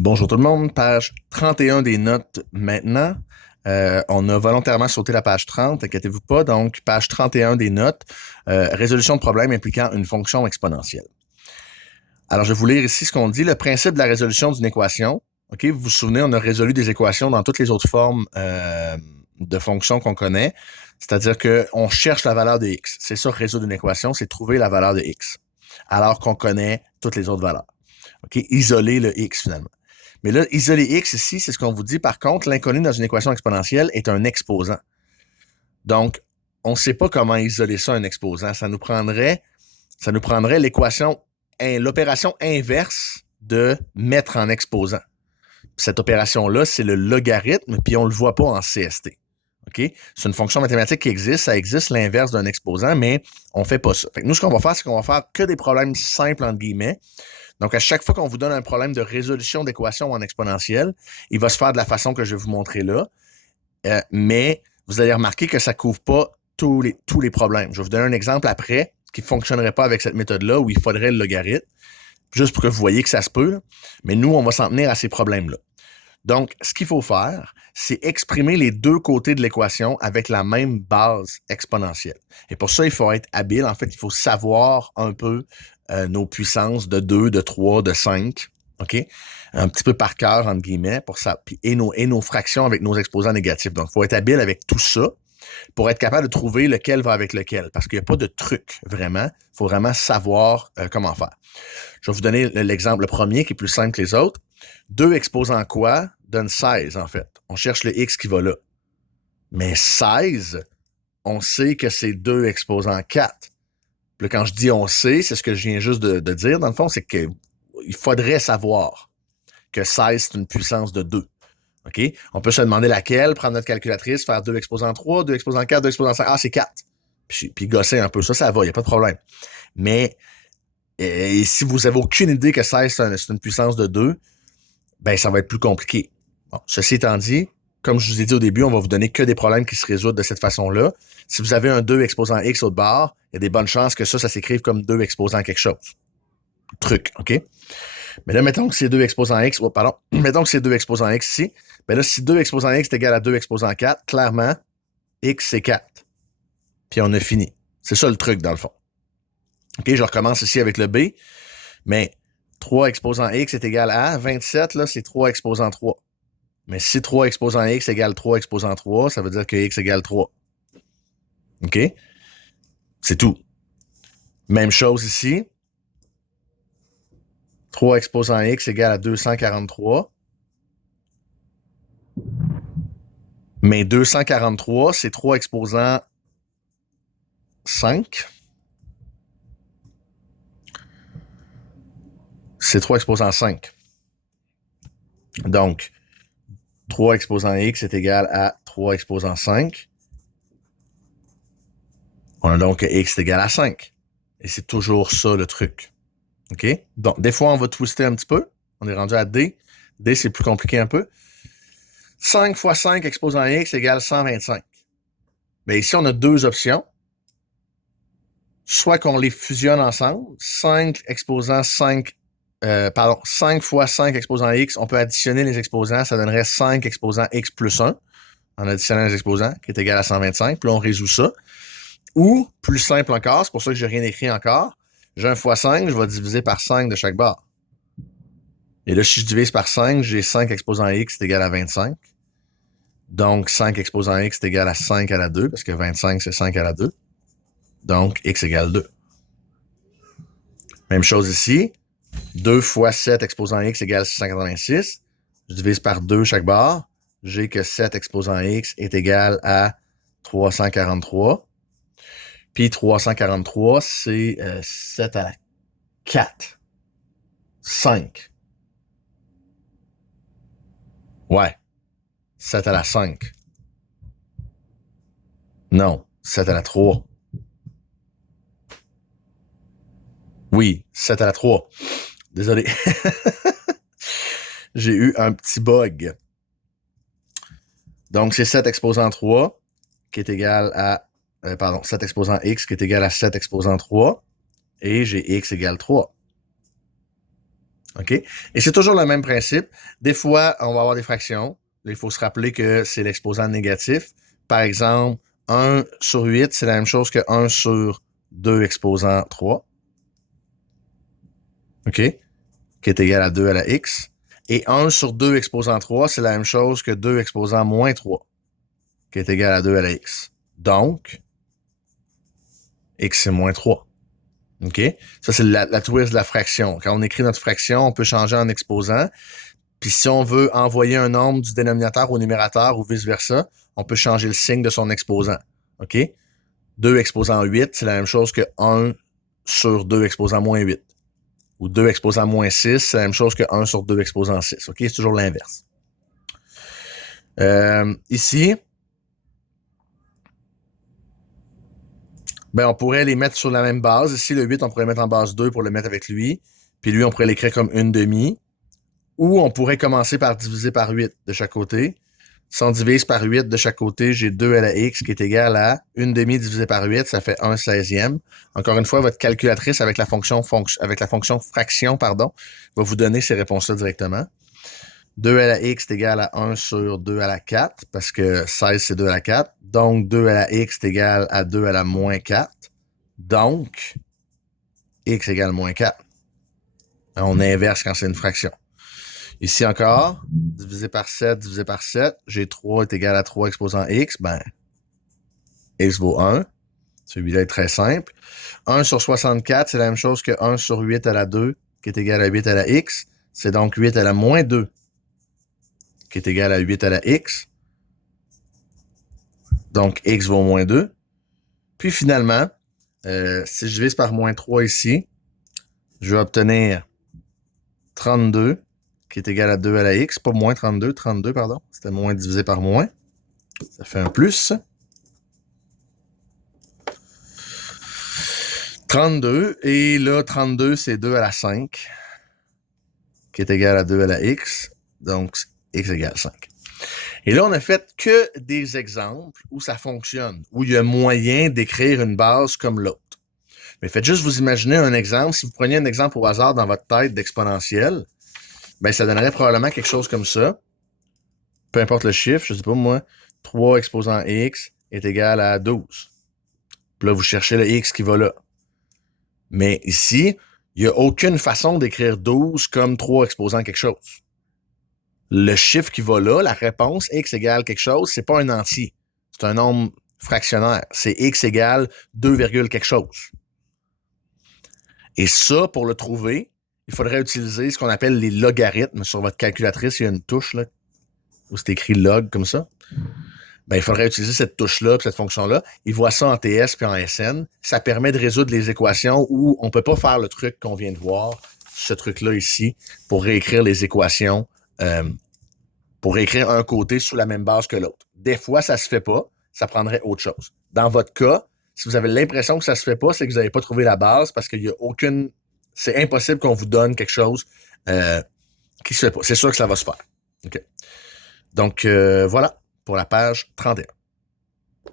Bonjour tout le monde, page 31 des notes maintenant. On a volontairement sauté la page 30, inquiétez-vous pas. Donc, page 31 des notes, résolution de problème impliquant une fonction exponentielle. Alors, je vais vous lire ici ce qu'on dit. Le principe de la résolution d'une équation. OK, vous vous souvenez, on a résolu des équations dans toutes les autres formes de fonctions qu'on connaît. C'est-à-dire qu'on cherche la valeur de x. C'est ça, résoudre une équation, c'est trouver la valeur de x. Alors qu'on connaît toutes les autres valeurs. OK, isoler le x finalement. Mais là, isoler x ici, c'est ce qu'on vous dit. Par contre, l'inconnu dans une équation exponentielle est un exposant. Donc, on ne sait pas comment isoler ça, un exposant. Ça nous prendrait l'équation, l'opération inverse de mettre en exposant. Cette opération-là, c'est le logarithme, puis on ne le voit pas en CST. OK? C'est une fonction mathématique qui existe, ça existe l'inverse d'un exposant, mais on ne fait pas ça. Fait que nous, ce qu'on va faire, c'est qu'on va faire que des problèmes simples, entre guillemets. Donc, à chaque fois qu'on vous donne un problème de résolution d'équation en exponentielle, il va se faire de la façon que je vais vous montrer là. Mais vous allez remarquer que ça ne couvre pas tous les problèmes. Je vais vous donner un exemple après qui ne fonctionnerait pas avec cette méthode-là où il faudrait le logarithme, juste pour que vous voyez que ça se peut. Là. Mais nous, on va s'en tenir à ces problèmes-là. Donc, ce qu'il faut faire, c'est exprimer les deux côtés de l'équation avec la même base exponentielle. Et pour ça, il faut être habile. En fait, il faut savoir un peu nos puissances de 2, de 3, de 5, OK? Un petit peu par cœur, entre guillemets, pour ça. Puis, et nos fractions avec nos exposants négatifs. Donc, il faut être habile avec tout ça pour être capable de trouver lequel va avec lequel. Parce qu'il n'y a pas de truc, vraiment. Il faut vraiment savoir comment faire. Je vais vous donner l'exemple, le premier, qui est plus simple que les autres. 2 exposant quoi donne 16, en fait. On cherche le x qui va là. Mais 16, on sait que c'est 2 exposant 4. Puis là, quand je dis on sait, c'est ce que je viens juste de dire, dans le fond, c'est qu'il faudrait savoir que 16, c'est une puissance de 2. OK? On peut se demander laquelle, prendre notre calculatrice, faire 2 exposant 3, 2 exposant 4, 2 exposant 5. Ah, c'est 4. Puis gosser un peu. Ça va, il n'y a pas de problème. Mais si vous n'avez aucune idée que 16, c'est une puissance de 2, ben ça va être plus compliqué. Bon, ceci étant dit, comme je vous ai dit au début, on va vous donner que des problèmes qui se résoudent de cette façon-là. Si vous avez un 2 exposant x au barre, il y a des bonnes chances que ça s'écrive comme 2 exposant quelque chose. Truc, OK? Mais là, mettons que c'est 2 exposant x, mettons que c'est 2 exposant x ici, ben là, si 2 exposant x est égal à 2 exposant 4, clairement, x c'est 4. Puis on a fini. C'est ça le truc, dans le fond. OK, je recommence ici avec le b, mais 3 exposant x est égal à 27, là, c'est 3 exposant 3. Mais si 3 exposant x égale 3 exposant 3, ça veut dire que x égale 3. OK? C'est tout. Même chose ici. 3 exposant x égale à 243. Mais 243, c'est 3 exposant 5. C'est 3 exposant 5. Donc, 3 exposant x est égal à 3 exposant 5. On a donc que x est égal à 5. Et c'est toujours ça le truc. OK? Donc, des fois, on va twister un petit peu. On est rendu à d. d, c'est plus compliqué un peu. 5 fois 5 exposant x égale 125. Bien, ici, on a deux options. Soit qu'on les fusionne ensemble. 5 exposant 5 5 fois 5 exposant x, on peut additionner les exposants, ça donnerait 5 exposant x plus 1 en additionnant les exposants, qui est égal à 125. Puis là, on résout ça. Ou, plus simple encore, c'est pour ça que j'ai rien écrit encore, j'ai 1 fois 5, je vais diviser par 5 de chaque barre. Et là, si je divise par 5, j'ai 5 exposant x est égal à 25. Donc, 5 exposant x est égal à 5 à la 2, parce que 25, c'est 5 à la 2. Donc, x égale 2. Même chose ici. 2 fois 7 exposant x égale 686. Je divise par 2 chaque barre. J'ai que 7 exposant x est égal à 343. Puis 343, c'est 7 à la 4. 5. Ouais. 7 à la 5. Non. 7 à la 3. Oui. 7 à la 3. Désolé. J'ai eu un petit bug. Donc, c'est 7 exposant 3 qui est égal à 7 exposant x qui est égal à 7 exposant 3. Et j'ai x égale 3. OK? Et c'est toujours le même principe. Des fois, on va avoir des fractions. Là, il faut se rappeler que c'est l'exposant négatif. Par exemple, 1 sur 8, c'est la même chose que 1 sur 2 exposant 3. OK? Qui est égal à 2 à la x. Et 1 sur 2 exposant 3, c'est la même chose que 2 exposant moins 3, qui est égal à 2 à la x. Donc, x c'est moins 3. OK? Ça, c'est la twist de la fraction. Quand on écrit notre fraction, on peut changer en exposant. Puis si on veut envoyer un nombre du dénominateur au numérateur ou vice-versa, on peut changer le signe de son exposant. OK? 2 exposant 8, c'est la même chose que 1 sur 2 exposant moins 8. Ou 2 exposant moins 6, c'est la même chose que 1 sur 2 exposant 6. OK? C'est toujours l'inverse. Ici, ben on pourrait les mettre sur la même base. Ici, le 8, on pourrait le mettre en base 2 pour le mettre avec lui. Puis lui, on pourrait l'écrire comme une demi. Ou on pourrait commencer par diviser par 8 de chaque côté. Si on divise par 8 de chaque côté, j'ai 2 à la x qui est égal à 1 demi divisé par 8, ça fait 1 16e. Encore une fois, votre calculatrice avec la fonction fraction, va vous donner ces réponses-là directement. 2 à la x est égal à 1 sur 2 à la 4, parce que 16, c'est 2 à la 4. Donc, 2 à la x est égal à 2 à la moins 4. Donc, x égale moins 4. On inverse quand c'est une fraction. Ici encore, divisé par 7, divisé par 7, j'ai 3 est égal à 3 exposant x, ben, x vaut 1. Celui-là est très simple. 1 sur 64, c'est la même chose que 1 sur 8 à la 2, qui est égal à 8 à la x. C'est donc 8 à la moins 2, qui est égal à 8 à la x. Donc, x vaut moins 2. Puis finalement, si je divise par moins 3 ici, je vais obtenir 32, qui est égal à 2 à la x, pas moins 32, 32, pardon. C'était moins divisé par moins. Ça fait un plus. 32, et là, 32, c'est 2 à la 5, qui est égal à 2 à la x. Donc, x égale 5. Et là, on a fait que des exemples où ça fonctionne, où il y a moyen d'écrire une base comme l'autre. Mais faites juste vous imaginer un exemple. Si vous preniez un exemple au hasard dans votre tête d'exponentielle, ben ça donnerait probablement quelque chose comme ça. Peu importe le chiffre, je sais pas moi, 3 exposant x est égal à 12. Puis là, vous cherchez le x qui va là. Mais ici, il n'y a aucune façon d'écrire 12 comme 3 exposant quelque chose. Le chiffre qui va là, la réponse, x égale quelque chose, c'est pas un entier. C'est un nombre fractionnaire. C'est x égale 2, quelque chose. Et ça, pour le trouver, il faudrait utiliser ce qu'on appelle les logarithmes. Sur votre calculatrice, il y a une touche là, où c'est écrit log comme ça. Ben, il faudrait utiliser cette touche-là, cette fonction-là. Il voit ça en TS puis en SN. Ça permet de résoudre les équations où on ne peut pas faire le truc qu'on vient de voir, ce truc-là ici, pour réécrire les équations, pour réécrire un côté sous la même base que l'autre. Des fois, ça se fait pas. Ça prendrait autre chose. Dans votre cas, si vous avez l'impression que ça se fait pas, c'est que vous n'avez pas trouvé la base parce qu'il y a aucune... C'est impossible qu'on vous donne quelque chose qui se fait pas. C'est sûr que ça va se faire. OK. Donc, voilà pour la page 31.